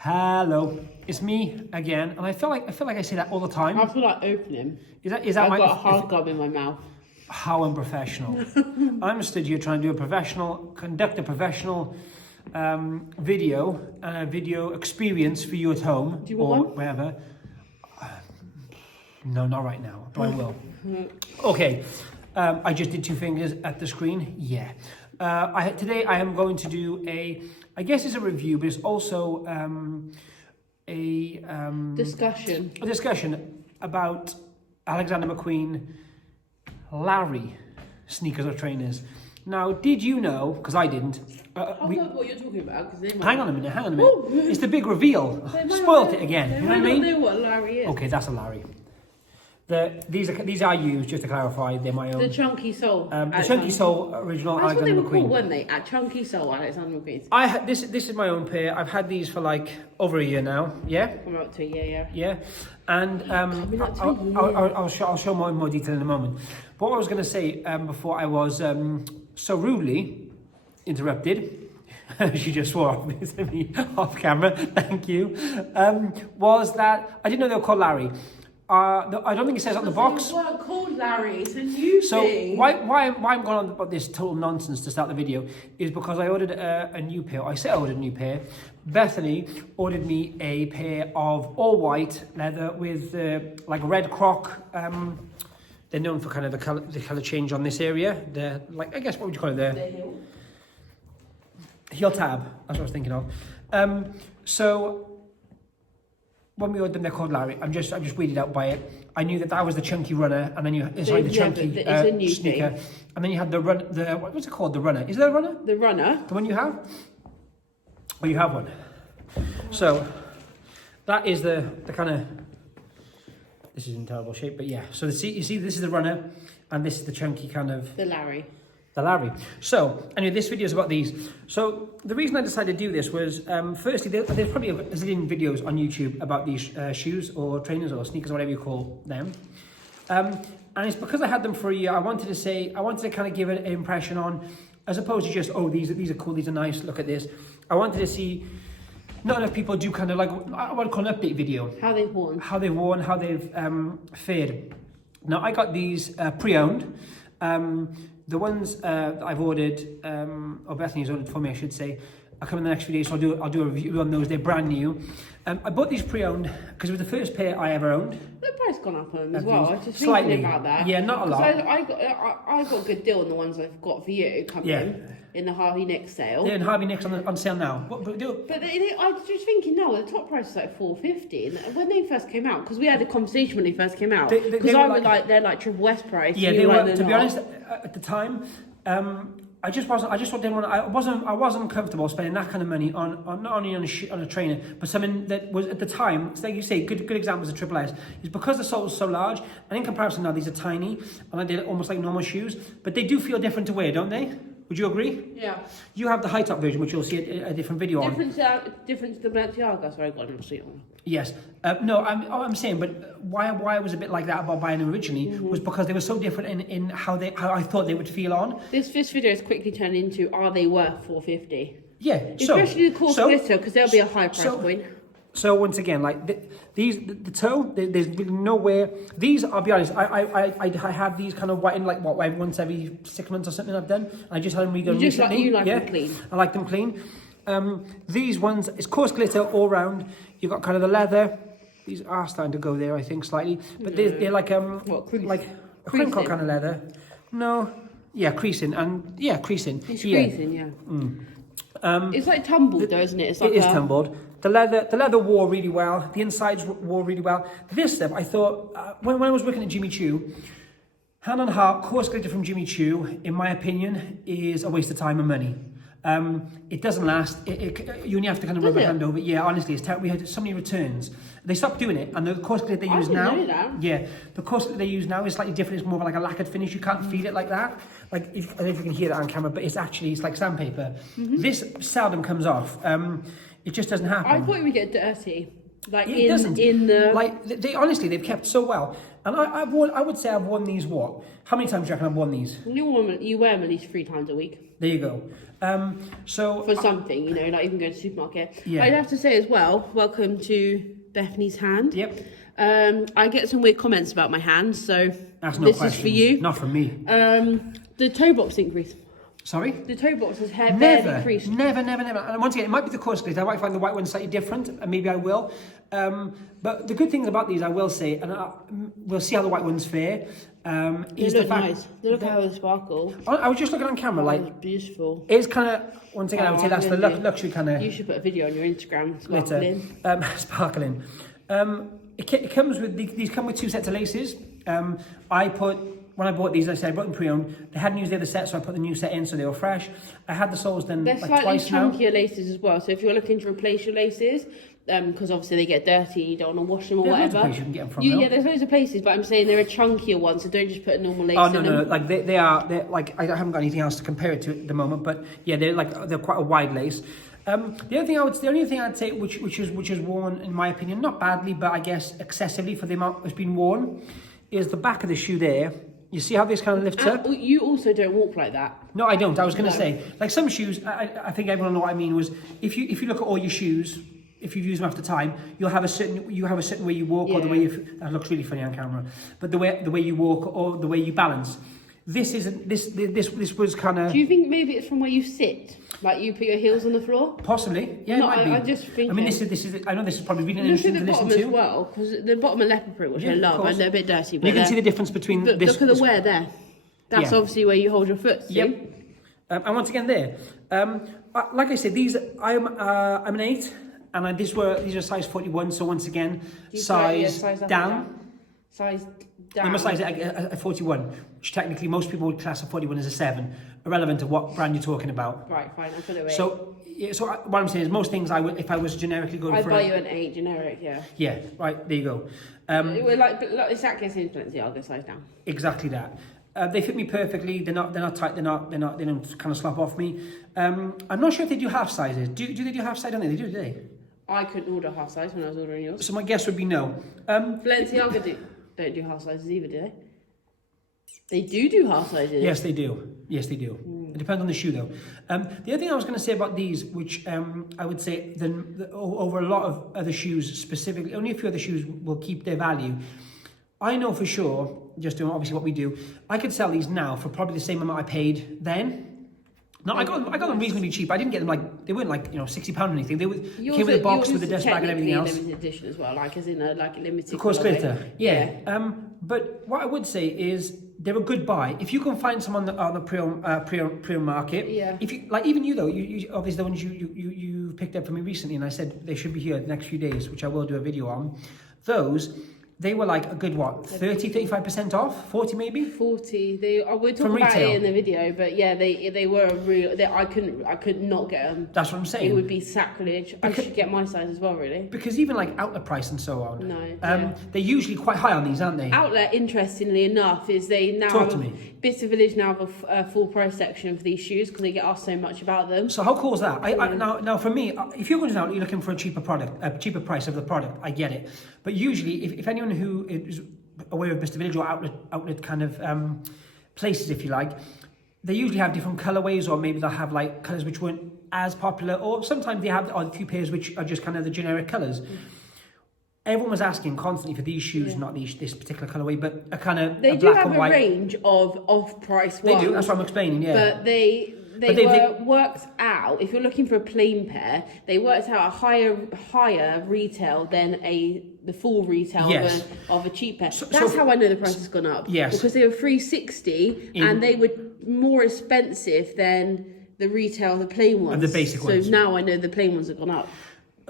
Hello, it's me again, and I feel like I say that all the time. I feel like opening. Is that I've got a hard gum in my mouth. how unprofessional? I'm stood here trying to conduct a professional video and a video experience for you at home. Do you want one? Wherever. No, not right now, but I will. Okay, I just did two fingers at the screen. Yeah. Today I am going to do I guess it's a review, but it's also a discussion about Alexander McQueen Larry sneakers or trainers. Now, did you know, because I didn't. I don't know what you're talking about. Hang on a minute. It's the big reveal. Spoilt it again. You know what I mean? They don't know what Larry is. Okay, that's a Larry. These are used, just to clarify, they're my own. The Chunky Soul. The Chunky Soul original That's Alexander what they were McQueen. called, weren't they? At Chunky Soul Alexander McQueen. This is my own pair. I've had these for like over a year now. Yeah. Coming up to a year, Yeah. And I'll show more detail in a moment. But what I was going to say before I was so rudely interrupted. She just swore off me off camera. Thank you. Was that I didn't know they were called Larry. I don't think it says on the box. They weren't called Larry. It's a new thing. So why I'm going on about this total nonsense to start the video is because I ordered a new pair. I said I ordered a new pair. Bethany ordered me a pair of all white leather with like red croc. They're known for kind of the color change on this area. The like I guess what would you call it there? The heel tab. That's what I was thinking of. So. When we ordered them, they're called Larry. I'm just weirded out by it. I knew that was the chunky runner, and then the chunky it's a new sneaker, thing. and then you had the what's it called? The runner. Is there a runner? The runner. The one you have? Oh, you have one. So that is the kind of. This is in terrible shape, but yeah. So you see, this is the runner, and this is the chunky kind of. The Larry. The Larry. So, anyway, this video is about these. So, the reason I decided to do this was, firstly, there's probably a zillion videos on YouTube about these shoes or trainers or sneakers, or whatever you call them. And it's because I had them for a year, I wanted to kind of give an impression on, as opposed to just, oh, these are cool, these are nice, look at this. I wanted to see, not enough people do kind of like, I want to call an update video. How they've worn. How they've fared. Now, I got these pre-owned. The ones that I've ordered, or Bethany's ordered for me, I should say, are coming in the next few days, so I'll do a review on those. They're brand new. I bought these pre-owned because it was the first pair I ever owned. The price gone up on them as well. I was just Slightly. thinking about that. Yeah, not a lot. I got a good deal on the ones I've got for you coming in the Harvey Nicks sale. They're in Harvey Nicks on sale now. But I was just thinking, no, the top price is like $4.50. And when they first came out, because we had a conversation when they first came out, because I was like, they're like Triple West price. Yeah, they were. To be honest, at the time. I wasn't comfortable spending that kind of money on not only on a trainer, but something that was at the time, like you say, good examples of Triple S, is because the sole was so large, and in comparison now these are tiny, and they're almost like normal shoes, but they do feel different to wear, don't they? Would you agree? Yeah. You have the high top version, which you'll see a different video on. Different to the Balenciaga, sorry, I got a seat on. Yes. No, I'm saying, but why I was a bit like that about buying them originally was because they were so different in how I thought they would feel on. This video has quickly turned into, are they worth $4.50? Yeah. Especially the corse glitter, because there'll be a high price point. So once again, like the toe, there's really nowhere. These, I'll be honest, I have these kind of whitened like once every 6 months or something I've done. I just had them redone recently. You like them clean. I like them clean. These ones, it's coarse glitter all round. You've got kind of the leather. These are starting to go there, I think, slightly. But they're like like a crinkle kind of leather. No, yeah, creasing creasing. It's creasing, yeah. It's like tumbled though, isn't it? It's like it is tumbled. The leather wore really well. The insides wore really well. This stuff, I thought, when I was working at Jimmy Choo, hand on heart, coarse glitter from Jimmy Choo, in my opinion, is a waste of time and money. It doesn't last. You only have to kind of rub your hand over it. Yeah, honestly, it's terrible. We had so many returns. They stopped doing it, and the coarse glitter they use now. Yeah, the coarse glitter they use now is slightly different. It's more of like a lacquered finish. You can't feel it like that. Like I don't know if you can hear that on camera, but it's like sandpaper. This seldom comes off. It just doesn't happen. I thought it would get dirty. Like it doesn't. in the like they honestly they've kept so well. And I would say I've worn these what? How many times do you reckon I've worn these? you wear them at least 3 times a week. There you go. So for something, you know, not even going to the supermarket. Yeah. I'd have to say as well, welcome to Bethany's hand. Yep. I get some weird comments about my hands, so That's no this question. is for you. Not from me. The toe box increase. Sorry? The toe box has hair barely increased. Never. And once again, it might be the corse glaze. I might find the white one slightly different, and maybe I will. But the good thing about these, I will say, and we'll see how the white ones fare. They look nice. They look how they sparkle. I was just looking on camera, like it's beautiful. it's kind of once again. I would say that's the luxury kind of. You should put a video on your Instagram. Sparkling. Sparkling. It comes with these come with 2 sets of laces. When I bought these, I said I bought them pre-owned. They hadn't used the other set, so I put the new set in, so they were fresh. I had the soles then They're like slightly twice now. chunkier laces as well. So if you're looking to replace your laces, because obviously they get dirty, you don't want to wash them or There's whatever. loads of places you can get them from, Yeah, there's loads of places, but I'm saying they're a chunkier one, so don't just put a normal lace in them. No. Like they're like I haven't got anything else to compare it to at the moment, but yeah, they're quite a wide lace. The only thing I'd say, which is worn in my opinion, not badly, but I guess excessively for the amount that's been worn, is the back of the shoe there. You see how this kind of lifts up? You also don't walk like that. No, I don't. I was going to say, like some shoes, I think everyone know what I mean. Was if you look at all your shoes, if you've used them after time, you'll have a certain way you walk, or the way that looks really funny on camera. But the way you walk or the way you balance. This was kind of. Do you think maybe it's from where you sit, like you put your heels on the floor? Possibly, yeah. No, it might be. I just think. I mean, this is. I know this is probably really Look interesting at the to listen bottom to. as well, because the bottom are leopard print, which I love, and they're a bit dirty. But you can see the difference between but this. Look at the wear there. That's obviously where you hold your foot. See? Yep. And once again, there. Like I said, these I'm an 8, and these are size 41. So once again, size down. Size down. I'm a size a 41, which technically most people would class a 41 as a 7, irrelevant to what brand you're talking about. Right, fine, I'll put it away. So what I'm saying is most things if I was generically going for. I'd buy you an 8 generic, yeah. Yeah, right, there you go. We're like exactly the same as I'll go size down. Exactly that. They fit me perfectly. They're not tight. They don't kind of slop off me. I'm not sure if they do half sizes. Do they do half size? Don't they? They do they? I couldn't order half size when I was ordering yours. So my guess would be no. Balenciaga don't do half sizes either, do they? They do half sizes. Yes, they do. It depends on the shoe, though. The other thing I was going to say about these, which I would say over a lot of other shoes specifically, only a few other shoes will keep their value. I know for sure, just doing obviously what we do, I could sell these now for probably the same amount I paid then. No, I got them reasonably cheap. I didn't get them they weren't like £60 or anything. They came with a box with a dust bag and everything else. Limited edition as well, like as in a limited. Of course, glitter. Yeah. But what I would say is they're a good buy if you can find some on the pre-owned market. Yeah. If you even you though, you obviously the ones you picked up for me recently, and I said they should be here the next few days, which I will do a video on. Those. They were like a good 35% off, 40 maybe. 40. We'll talk about it in the video, but yeah, they were a real. I could not get them. That's what I'm saying. It would be sacrilege. I should get my size as well, really. Because even like outlet price and so on. No. They're usually quite high on these, aren't they? Outlet, interestingly enough, is they now Talk to me. Bits of Village now have a full price section for these shoes because they get asked so much about them. So how cool is that? Now for me, if you're going to out, you're looking for a cheaper price of the product. I get it. But usually, if anyone who is aware of Mr. Village or outlet kind of places, if you like, they usually have different colorways, or maybe they'll have like colors which weren't as popular, or sometimes they have a few pairs which are just kind of the generic colors. Everyone was asking constantly for these shoes, not this particular colorway, but a kind of they a do black have and a white range of off-price ones. They do. That's what I'm explaining. Yeah, but they worked out. If you're looking for a plain pair, they worked out a higher retail than the full retail of a cheap pair. That's how I know the price has gone up. Yes, because they were $360 and they were more expensive than the retail, the plain ones. And the basic ones. So now I know the plain ones have gone up.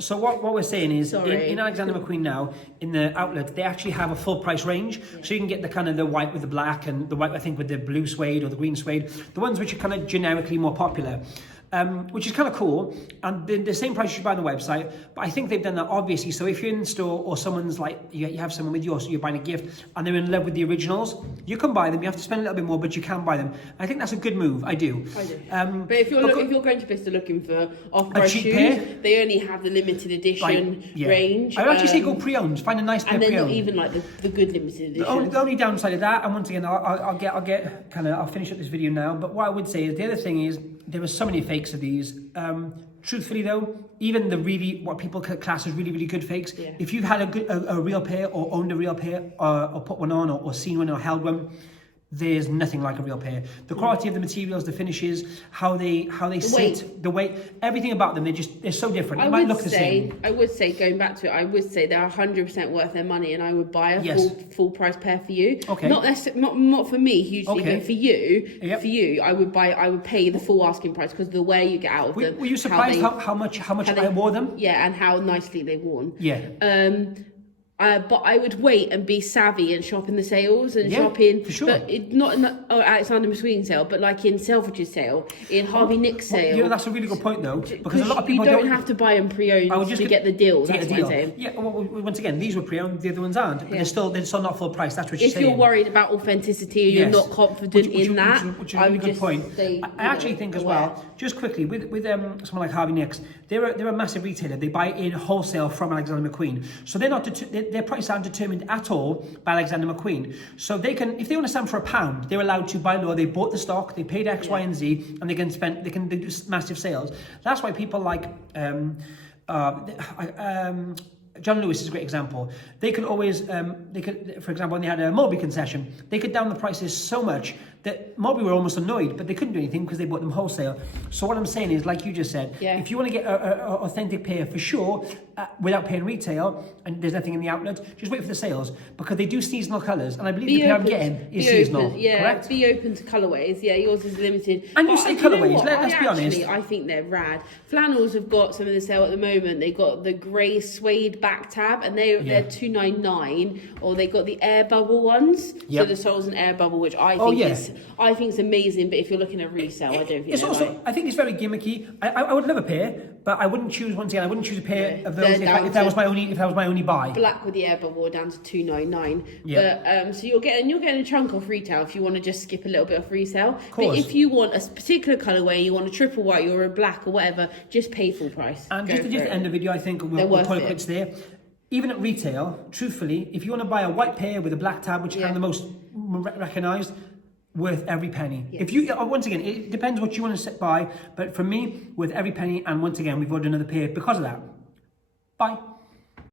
So what we're saying is, in Alexander McQueen now, in the outlet, they actually have a full price range. Yeah. So you can get the kind of the white with the black, and the white, I think, with the blue suede or the green suede, the ones which are kind of generically more popular. which is kind of cool. And the same price you should buy on the website. But I think they've done that obviously. So if you're in store or someone's like, you have someone with you, so you're buying a gift and they're in love with the originals, you can buy them. You have to spend a little bit more, but you can buy them. I think that's a good move. I do. But if you're going to Bicester looking for off-price shoes, they only have the limited edition range. I would actually say go pre-owned. Find a nice pair pre-owned. And they're not even like the good limited edition. The only downside of that, and once again, I'll finish up this video now. But what I would say is the other thing is there are so many fakes of these. Truthfully though, even what people class as really, really good fakes, if you've had a real pair or owned a real pair or put one on or seen one or held one, there's nothing like a real pair. The quality of the materials, the finishes, how they sit, the weight, everything about them, they're so different. They might look the same. I would say, going back to it, I would say they're 100% worth their money, and I would buy a full price pair for you. Okay. Not for me hugely, but for you. Yep. For you, I would pay the full asking price because the wear you get out of them. Were you surprised how much I wore them? Yeah, and how nicely they worn. Yeah. But I would wait and be savvy and shop in the sales and shop in, for sure. But not Alexander McQueen sale, but like in Selfridge's sale, in Harvey Nick's sale. That's a really good point though, because a lot of people don't have to buy them pre-owned to get the deal. That's what I'm saying. Yeah, well, once again, these were pre-owned, the other ones aren't, but they're still not full price. That's what you're saying. If you're worried about authenticity or you're not confident in that, which is a really good point. I actually think as well, just quickly with someone like Harvey Nick's, they're a massive retailer. They buy in wholesale from Alexander McQueen, so they're not their prices aren't determined at all by Alexander McQueen. So they can, if they want to sell for £1, they're allowed to, by law, they bought the stock, they paid X, Y, and Z, and they can do massive sales. That's why people like John Lewis is a great example. They could always, for example, when they had a Mulberry concession, they could down the prices so much that Mulberry were almost annoyed, but they couldn't do anything because they bought them wholesale. So what I'm saying is, like you just said, if you want to get an authentic pair for sure, without paying retail, and there's nothing in the outlet, just wait for the sales, because they do seasonal colours, and I believe the pair I'm getting is seasonal. Correct? Be open to colourways. Yeah, yours is limited. And you say colourways, let's be honest. I think they're rad. Flannels have got some in the sale at the moment. They got the grey suede back tab, and they're $2.99, or they got the air bubble ones. So the sole's an air bubble, which I think is amazing. But if you're looking at resale, I don't think it's also right. I think it's very gimmicky. I would love a pair, but I wouldn't choose I wouldn't choose a pair of those if that was my only buy. Black with the air bubble down to $2.99. But so you're getting a chunk off retail if you want to just skip a little bit off resale. But if you want a particular colourway, you want a triple white or a black or whatever, just pay full price. And just to end the video, I think we'll call it quits there. Even at retail, truthfully, if you want to buy a white pair with a black tab, which is kind of the most recognised, worth every penny. If you, once again, it depends what you want to buy, but for me, worth every penny. And once again, we've ordered another pair because of that. Bye.